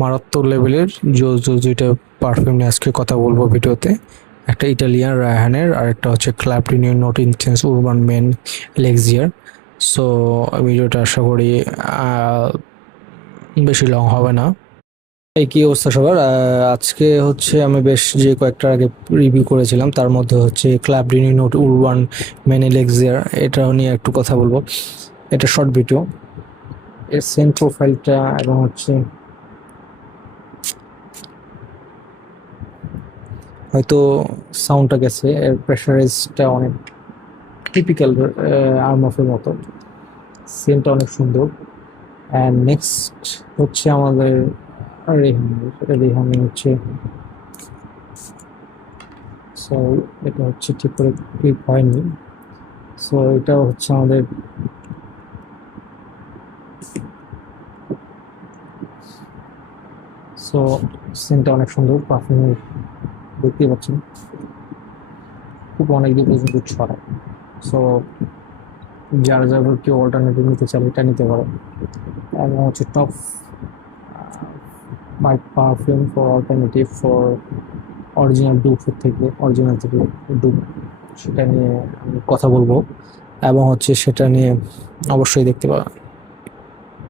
মারাত্মক লেভেলের জোস জোস দুইটা পারফিউম নিয়ে আজকে কথা বলবো ভিডিওতে। একটা ইটালিয়ান রায়হানের আর একটা হচ্ছে ক্ল্যাপটিনিও not intense urban men elixir. So ভিডিওটা আশা করি বেশি লং হবে না। এই কি অবস্থা সবার? আজকে হচ্ছে আমি বেশ যে কয়েকটা আগে রিভিউ করেছিলাম তার মধ্যে হচ্ছে ক্ল্যাপটিনিও নট উরবান মেন এলেক্সিয়ার, এটা নিয়ে একটু কথা বলবো। এটা শর্ট ভিডিও, এর সেন্ট প্রোফাইলটা এবং হচ্ছে হয়তো সাউন্ডটা গেছে, এর প্রেশারাইজটা অনেক টিপিক্যাল আর্মফের মতো। সেন্টটা অনেক সুন্দর। অ্যান্ড নেক্সট হচ্ছে আমাদের রেহানি হচ্ছে, সো এটা হচ্ছে ঠিক করে ক্লিক হয়নি। সো এটা হচ্ছে আমাদের সো সেন্টটা অনেক সুন্দর, পারফিউম দেখতে পাচ্ছেন খুব অনেক দিন পর্যন্ত ছড়ায়। সো যারা যারা কেউ অল্টারনেটিভ নিতে চান এটা নিতে পারে। এবং হচ্ছে top my perfume for alternative for original ডুপের থেকে, অরিজিনাল থেকে ডুপ, সেটা নিয়ে আমি কথা বলবো এবং হচ্ছে সেটা নিয়ে অবশ্যই দেখতে পাবেন।